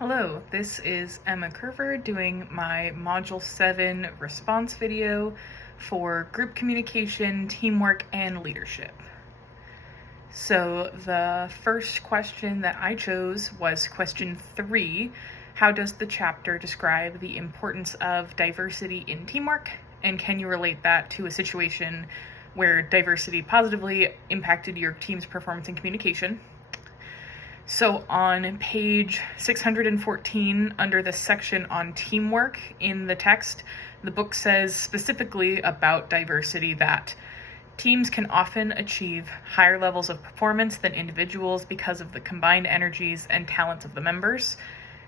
Hello, this is Emma Curver doing my Module 7 response video for group communication, teamwork, and leadership. So the first question that I chose was question 3. How does the chapter describe the importance of diversity in teamwork? And can you relate that to a situation where diversity positively impacted your team's performance and communication? So on page 614, under the section on teamwork in the text, the book says specifically about diversity that teams can often achieve higher levels of performance than individuals because of the combined energies and talents of the members.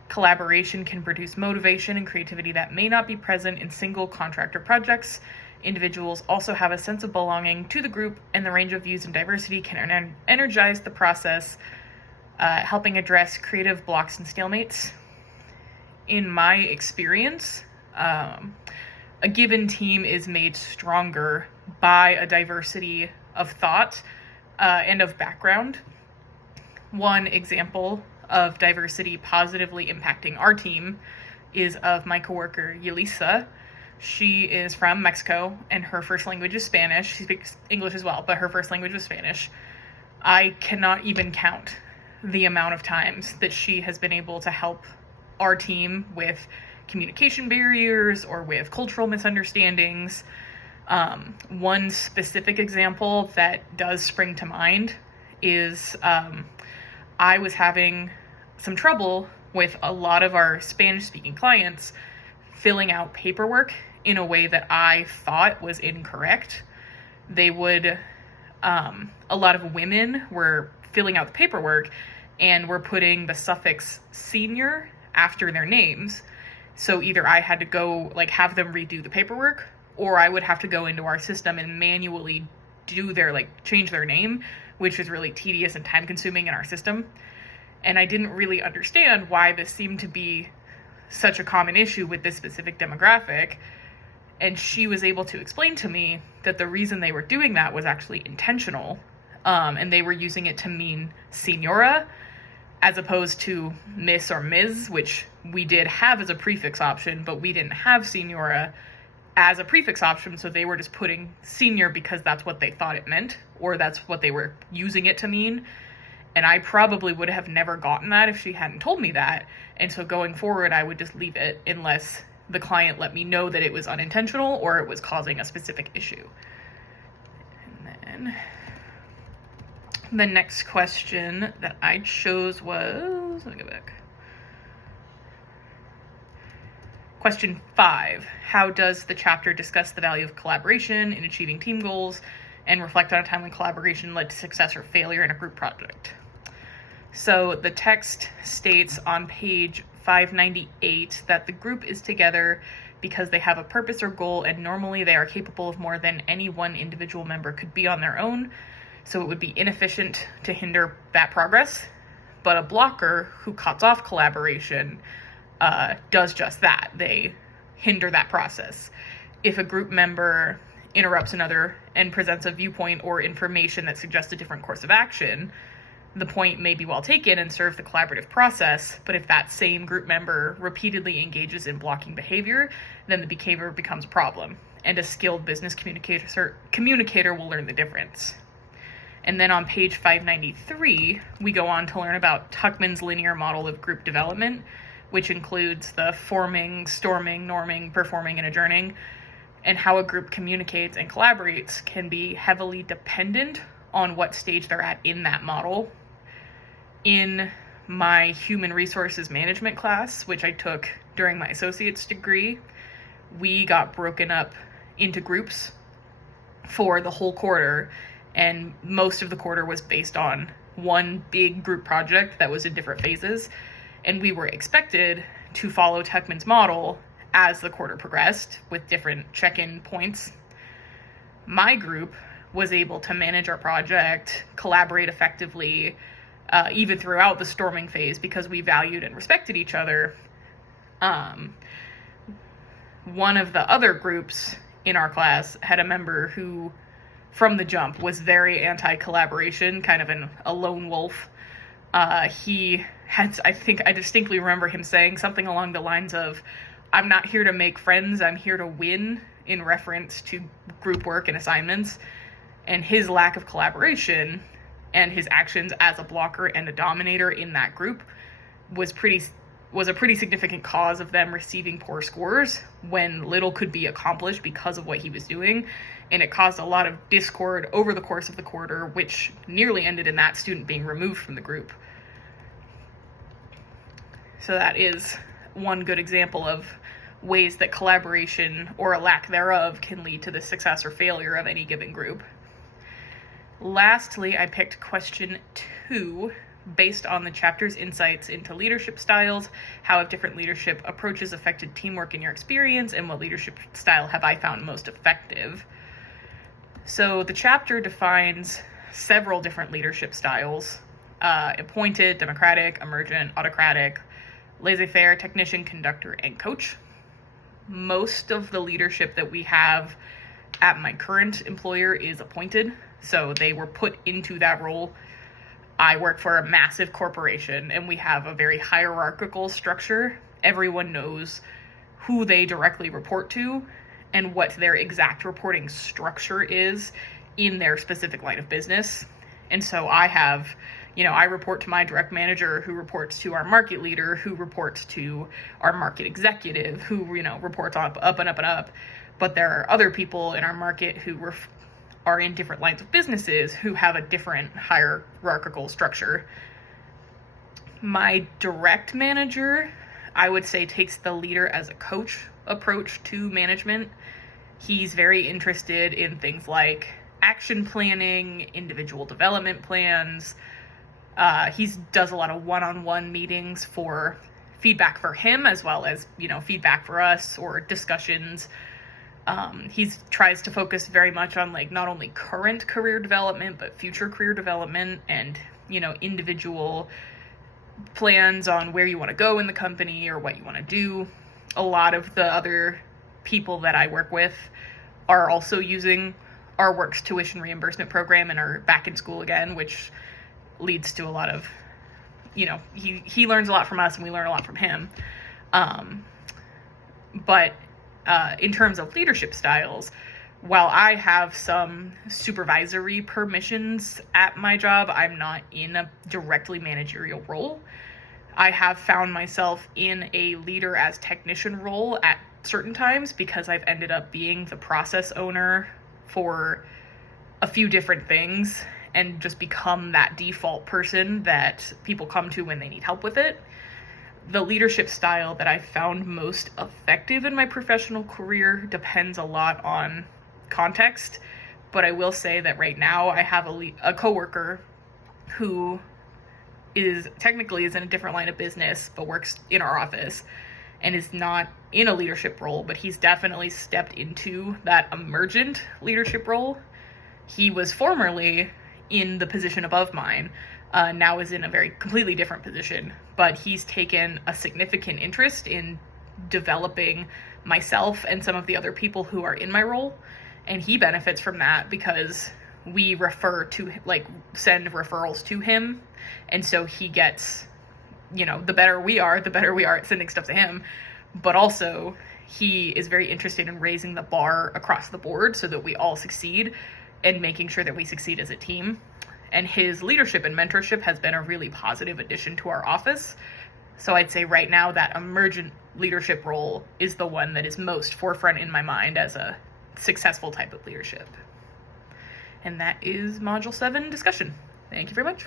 Collaboration can produce motivation and creativity that may not be present in single contractor projects. Individuals also have a sense of belonging to the group, and the range of views and diversity can energize the process, helping address creative blocks and stalemates. In my experience, a given team is made stronger by a diversity of thought and of background. One example of diversity positively impacting our team is of my coworker, Yelisa. She is from Mexico, and her first language is Spanish. She speaks English as well, but her first language was Spanish. I cannot even count the amount of times that she has been able to help our team with communication barriers or with cultural misunderstandings. One specific example that does spring to mind is I was having some trouble with a lot of our Spanish-speaking clients filling out paperwork in a way that I thought was incorrect. They would, a lot of women were filling out the paperwork and were putting the suffix senior after their names. So either I had to go have them redo the paperwork, or I would have to go into our system and manually do their change their name, which is really tedious and time consuming in our system. And I didn't really understand why this seemed to be such a common issue with this specific demographic. And she was able to explain to me that the reason they were doing that was actually intentional. And they were using it to mean senora as opposed to miss or ms, which we did have as a prefix option, but we didn't have senora as a prefix option, so they were just putting senior because that's what they thought it meant, or that's what they were using it to mean. And I probably would have never gotten that if she hadn't told me that. And so going forward, I would just leave it unless the client let me know that it was unintentional or it was causing a specific issue. And then the next question that I chose was, let me go back. Question 5, how does the chapter discuss the value of collaboration in achieving team goals and reflect on a time when collaboration led to success or failure in a group project? So the text states on page 598 that the group is together because they have a purpose or goal, and normally they are capable of more than any one individual member could be on their own. So it would be inefficient to hinder that progress. But a blocker who cuts off collaboration does just that. They hinder that process. If a group member interrupts another and presents a viewpoint or information that suggests a different course of action, the point may be well taken and serve the collaborative process, but if that same group member repeatedly engages in blocking behavior, then the behavior becomes a problem, and a skilled business communicator will learn the difference. And then on page 593, we go on to learn about Tuckman's linear model of group development, which includes the forming, storming, norming, performing, and adjourning, and how a group communicates and collaborates can be heavily dependent on what stage they're at in that model. In my human resources management class, which I took during my associate's degree, we got broken up into groups for the whole quarter, and most of the quarter was based on one big group project that was in different phases, and we were expected to follow Tuckman's model as the quarter progressed with different check-in points. My group was able to manage our project, collaborate effectively, even throughout the storming phase, because we valued and respected each other. One of the other groups in our class had a member who, from the jump, was very anti-collaboration, kind of a lone wolf. He I distinctly remember him saying something along the lines of, "I'm not here to make friends, I'm here to win," in reference to group work and assignments. And his lack of collaboration and his actions as a blocker and a dominator in that group was a pretty significant cause of them receiving poor scores when little could be accomplished because of what he was doing. And it caused a lot of discord over the course of the quarter, which nearly ended in that student being removed from the group. So that is one good example of ways that collaboration, or a lack thereof, can lead to the success or failure of any given group. Lastly, I picked question 2, based on the chapter's insights into leadership styles. How have different leadership approaches affected teamwork in your experience, and what leadership style have I found most effective? So the chapter defines several different leadership styles: appointed, democratic, emergent, autocratic, laissez-faire, technician, conductor, and coach. Most of the leadership that we have at my current employer is appointed, so they were put into that role. I work for a massive corporation, and we have a very hierarchical structure. Everyone knows who they directly report to and what their exact reporting structure is in their specific line of business. And so I report to my direct manager, who reports to our market leader, who reports to our market executive, who, reports up and up and up. But there are other people in our market who are in different lines of businesses who have a different hierarchical structure. My direct manager, I would say, takes the leader as a coach approach to management. He's very interested in things like action planning, individual development plans. He does a lot of one-on-one meetings for feedback for him, as well as, feedback for us, or discussions. He tries to focus very much on not only current career development, but future career development, and, individual plans on where you want to go in the company or what you want to do. A lot of the other people that I work with are also using our Works tuition reimbursement program and are back in school again, which leads to a lot of, he learns a lot from us and we learn a lot from him. But in terms of leadership styles, while I have some supervisory permissions at my job, I'm not in a directly managerial role. I have found myself in a leader as technician role at certain times because I've ended up being the process owner for a few different things and just become that default person that people come to when they need help with it. The leadership style that I found most effective in my professional career depends a lot on context, but I will say that right now I have a coworker who is in a different line of business, but works in our office and is not in a leadership role, but he's definitely stepped into that emergent leadership role. He was formerly in the position above mine, now is in a very completely different position, but he's taken a significant interest in developing myself and some of the other people who are in my role, and he benefits from that because we send referrals to him, and so he gets, the better we are at sending stuff to him, but also he is very interested in raising the bar across the board so that we all succeed and making sure that we succeed as a team. And his leadership and mentorship has been a really positive addition to our office. So I'd say right now that emergent leadership role is the one that is most forefront in my mind as a successful type of leadership. And that is Module 7 discussion. Thank you very much.